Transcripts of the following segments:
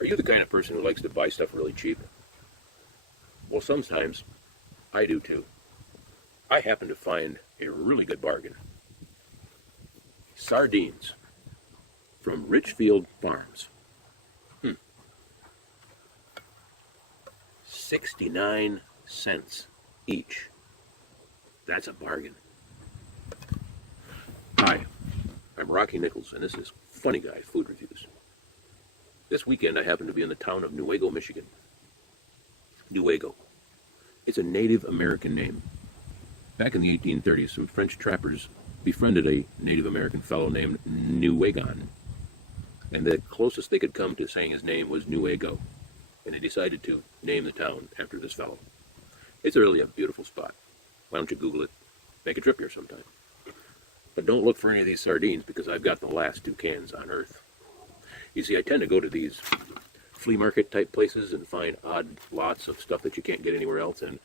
Are you the kind of person who likes to buy stuff really cheap? Well, sometimes I do too. I happen to find a really good bargain. Sardines from Richfield Farms. 69 cents each. That's a bargain. Hi, I'm Rocky Nichols, and this is Funny Guy Food Reviews. This weekend I happened to be in the town of Newaygo, Michigan. Newaygo. It's a Native American name. Back in the 1830s, some French trappers befriended a Native American fellow named Newaygon, and the closest they could come to saying his name was Newaygo, and they decided to name the town after this fellow. It's really a beautiful spot. Why don't you Google it? Make a trip here sometime. But don't look for any of these sardines, because I've got the last 2 cans on Earth. You see, I tend to go to these flea market type places and find odd lots of stuff that you can't get anywhere else, and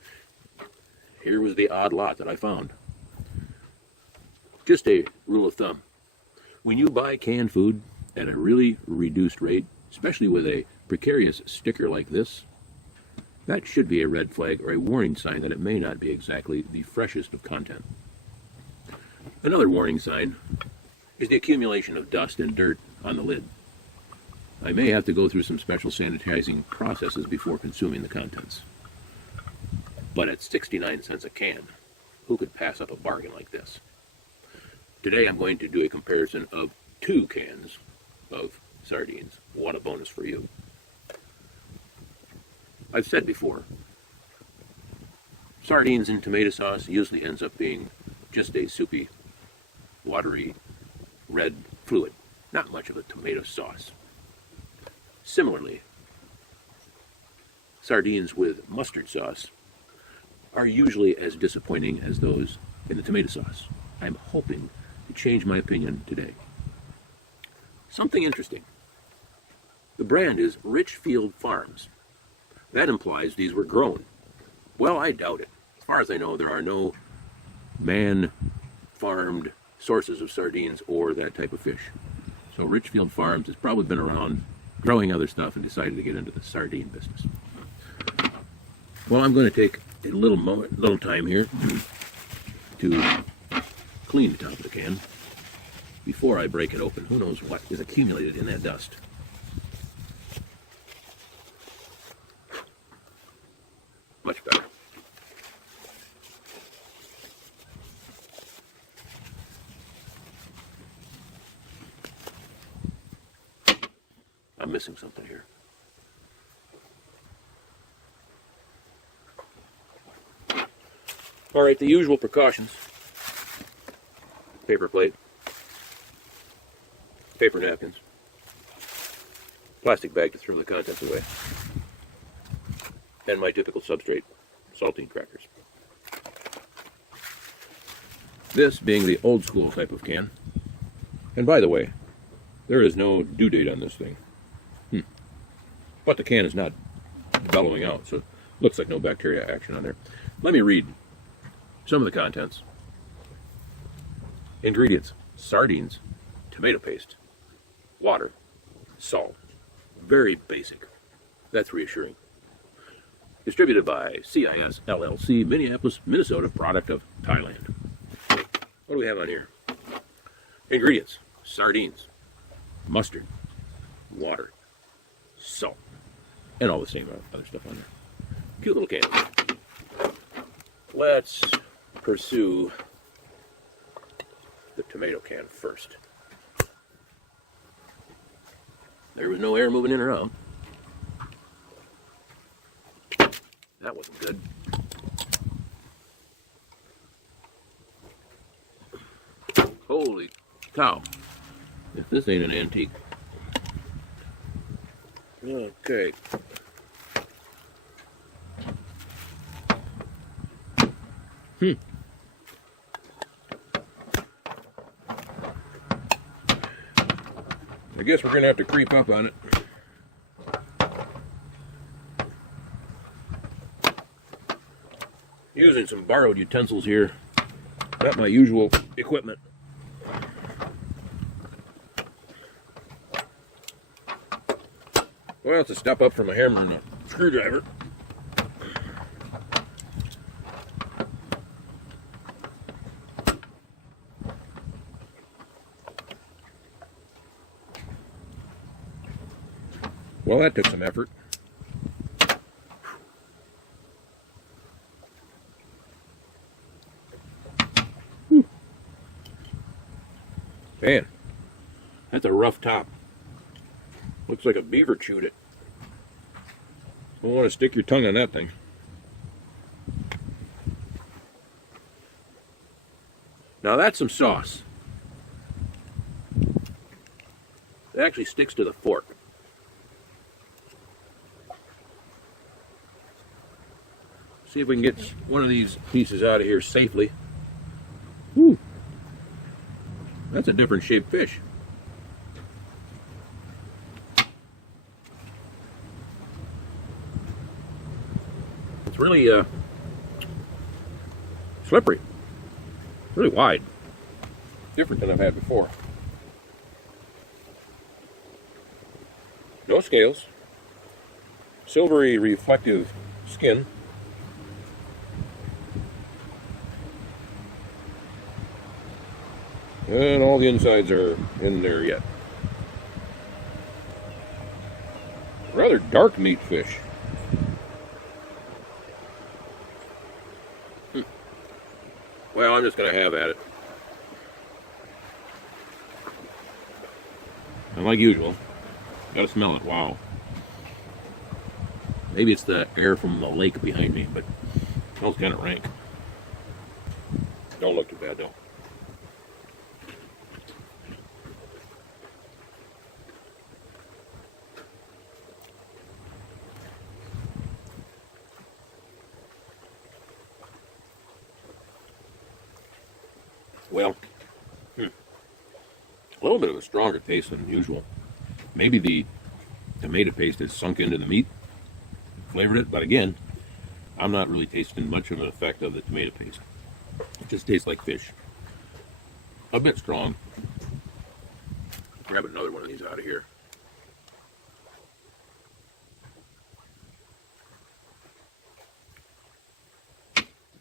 here was the odd lot that I found. Just a rule of thumb. When you buy canned food at a really reduced rate, especially with a precarious sticker like this, that should be a red flag or a warning sign that it may not be exactly the freshest of content. Another warning sign is the accumulation of dust and dirt on the lid. I may have to go through some special sanitizing processes before consuming the contents. But at 69 cents a can, who could pass up a bargain like this? Today I'm going to do a comparison of 2 cans of sardines. What a bonus for you. I've said before, sardines in tomato sauce usually ends up being just a soupy, watery, red fluid. Not much of a tomato sauce. Similarly, sardines with mustard sauce are usually as disappointing as those in the tomato sauce. I'm hoping to change my opinion today. Something interesting. The brand is Richfield Farms. That implies these were grown. Well, I doubt it. As far as I know, there are no man-farmed sources of sardines or that type of fish. So Richfield Farms has probably been around growing other stuff and decided to get into the sardine business. Well, I'm going to take a little time here to clean the top of the can before I break it open. Who knows what is accumulated in that dust. Much better. I'm missing something here. All right, the usual precautions. Paper plate, paper napkins, plastic bag to throw the contents away, and my typical substrate, saltine crackers. This being the old school type of can. And by the way, there is no due date on this thing. But the can is not bellowing out, so it looks like no bacteria action on there. Let me read some of the contents. Ingredients: sardines, tomato paste, water, salt. Very basic. That's reassuring. Distributed by CIS LLC, Minneapolis, Minnesota, product of Thailand. What do we have on here? Ingredients: sardines, mustard, water, salt, and all the same other stuff on there. Cute little can. Let's pursue the tomato can first. There was no air moving in or out. That wasn't good. Holy cow. If this ain't an antique. Okay. I guess we're going to have to creep up on it. Using some borrowed utensils here. Not my usual equipment. Well, it's a step up from a hammer and a screwdriver. Well, that took some effort. Whew. Man, that's a rough top. Looks like a beaver chewed it. Don't want to stick your tongue on that thing. Now that's some sauce. It actually sticks to the fork. See if we can get one of these pieces out of here safely. Whew. That's a different shaped fish. It's really slippery, really wide, different than I've had before. No scales, silvery reflective skin. And all the insides are in there yet. Rather dark meat fish. Well, I'm just going to have at it. And like usual, gotta smell it. Wow. Maybe it's the air from the lake behind me, but it smells kind of rank. Don't look too bad though. Well, a little bit of a stronger taste than usual. Maybe the tomato paste has sunk into the meat, flavored it, but again, I'm not really tasting much of an effect of the tomato paste. It just tastes like fish. A bit strong. Grab another one of these out of here.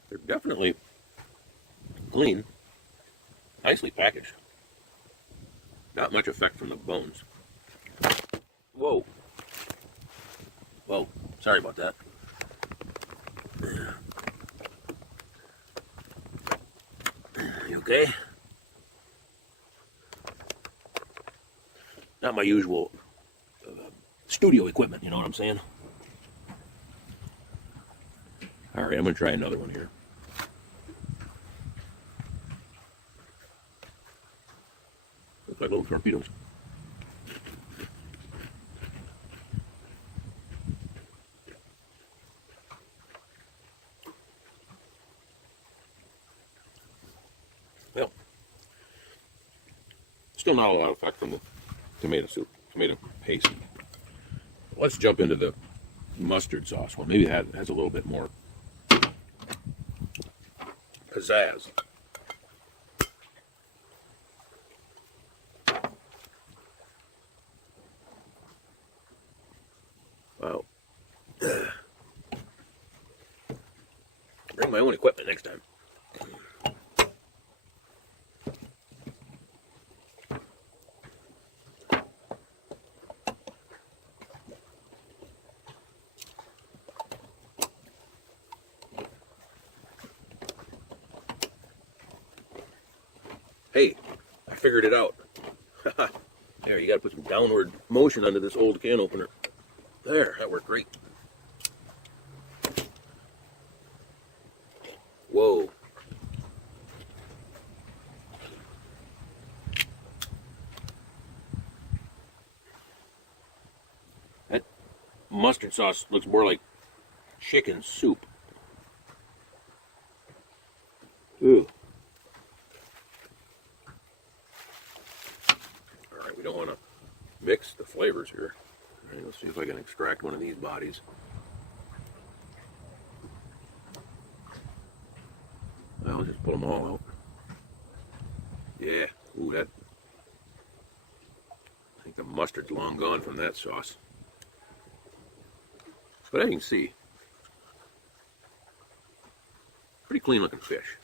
They're definitely clean. Nicely packaged. Not much effect from the bones. Whoa. Whoa. Sorry about that. You okay? Not my usual studio equipment, you know what I'm saying? Alright, I'm going to try another one here. Looks like little torpedoes. Well, still not a lot of effect from the tomato soup, tomato paste. Let's jump into the mustard sauce. Well, maybe that has a little bit more pizzazz. Wow. Bring my own equipment next time. Hey, I figured it out. There, you gotta put some downward motion onto this old can opener. There, that worked great. Whoa. That mustard sauce looks more like chicken soup. Ooh. Alright, we don't want to mix the flavors here. All right, let's see if I can extract one of these bodies. Well, I'll just pull them all out. Yeah, ooh, I think the mustard's long gone from that sauce. But as you can see, pretty clean looking fish.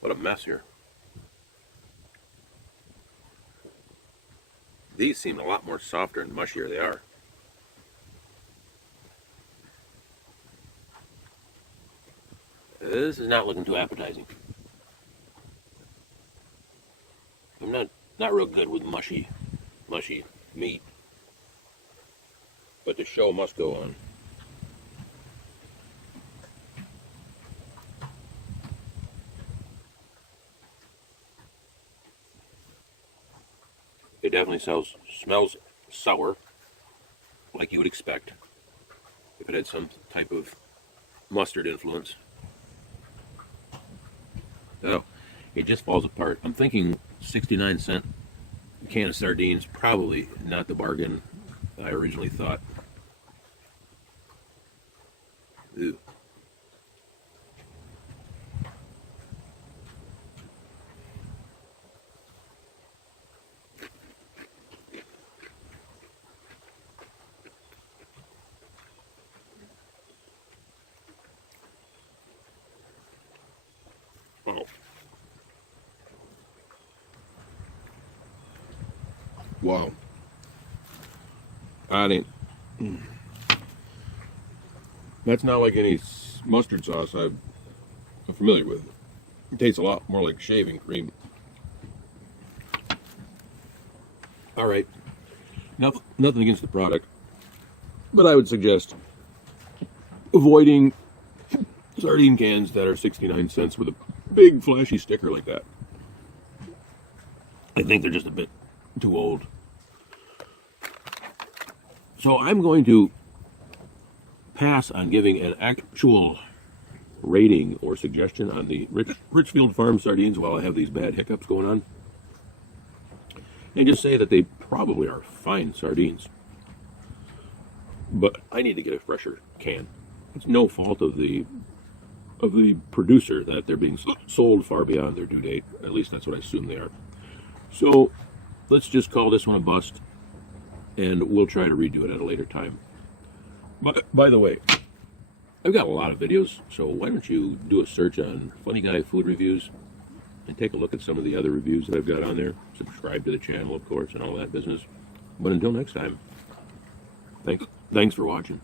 What a mess here. These seem a lot more softer and mushier they are. This is not looking too appetizing. I'm not real good with mushy meat. But the show must go on. It definitely smells sour, like you would expect if it had some type of mustard influence. Oh, it just falls apart. I'm thinking 69-cent can of sardines, probably not the bargain I originally thought. Ew. Oh. Wow. That's not like any mustard sauce I'm familiar with. It tastes a lot more like shaving cream. All right. Nothing against the product, but I would suggest avoiding sardine cans that are 69 cents with a big flashy sticker like that. I think they're just a bit too old. So I'm going to pass on giving an actual rating or suggestion on the Richfield Farm sardines while I have these bad hiccups going on. And just say that they probably are fine sardines. But I need to get a fresher can. It's no fault of the producer that they're being sold far beyond their due date. At least that's what I assume they are. So let's just call this one a bust, and we'll try to redo it at a later time. But by the way, I've got a lot of videos, so why don't you do a search on Funny Guy Food Reviews and take a look at some of the other reviews that I've got on there. Subscribe to the channel, of course, and all that business. But until next time, thanks for watching.